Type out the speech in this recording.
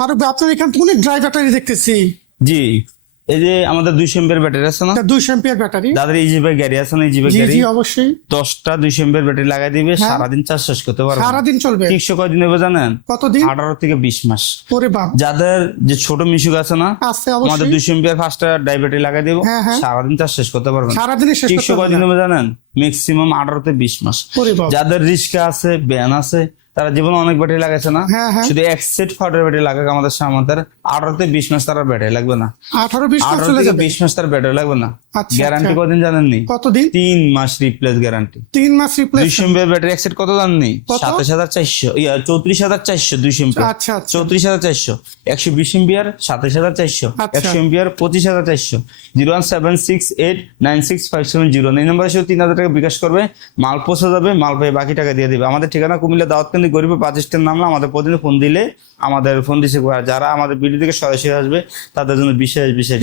ফারুক ভাই আপনার এখান অনেক ড্রাই ব্যাটারি দেখতেছি? জি এই যে আমাদের দুইশো ব্যাটারি আছে না? দুইশো এমপিয়ার ব্যাটারি যাদের ইজি বাইক গাড়ি আছে না ইজি বাইক জি গাড়ি? জি অবশ্যই। দশটা দুইশো ব্যাটারি লাগাই দিবে হ্যাঁ। সারাদিন চার্জ শেষ করতে পারবে সারাদিন চলবে। টিকশো কয়দিন হবে জানেন? কতদিন? আঠারো থেকে বিশ মাস। ওরে বাপ। যাদের যে ছোট মিশুক আছে না আছে আমাদের অবশ্যই। দুইশো এমপিয়ার ফার্স্টটা ডায়াবেটি লাগাই দিব। হ্যাঁ, হ্যাঁ। সারাদিন চার্জ শেষ করতে পারবেন সারাদিনে শেষ করতে কয়দিন পারবে। হবে জানেন? ম্যাক্সিমাম আঠারো থেকে বিশ মাস। যাদের রিস্কা আছে ব্যান আছে তারা জীবনে অনেক ব্যাটারি লাগাইছে না। হ্যাঁ, হ্যাঁ। শুধু এক সেট ফাউডার ব্যাটারি লাগাক আমাদের আমাদের আঠারো থেকে বিশ মাস তারা ব্যাটারি লাগবে না। আঠারো বিশ থেকে বিশ মাস তার ব্যাটারি লাগবে না। আচ্ছা, গ্যারান্টি আচ্ছা। কদিন জানেননি? কতদিন? তিন মাস রিপ্লেস গ্যারান্টি তিন মাস রিপ্লেস দুইশো এমপি ব্যাটারি এক সেট কত জাননি? সাতাশ হাজার চারশো। ইয়া চৌত্রিশ হাজার চারশো দুইশো এমপি আচ্ছা আচ্ছা। চৌত্রিশ হাজার চারশো। একশো বিশ এমপিয়ার সাতাশ হাজার চারশো। আচ্ছা। একশো এমপিয়ার পঁচিশ হাজার চারশো। Zero one seven six eight nine six five seven zero. এই নম্বরে শুধু তিন হাজার টাকা বিকাশ করবে। মাল পৌঁছে যাবে মাল পেয়ে বাকি টাকা দিয়ে দিবে। আমাদের ঠিকানা কুমিল্লা দাওয়াত গরিবের পাঁচ স্টের নামলে আমাদের প্রতিদিন ফোন দিলে আমাদের ফোন দিছে যারা আমাদের বিডি থেকে সরাসরি আসবে, তাদের জন্য বিশেষ বিশেষ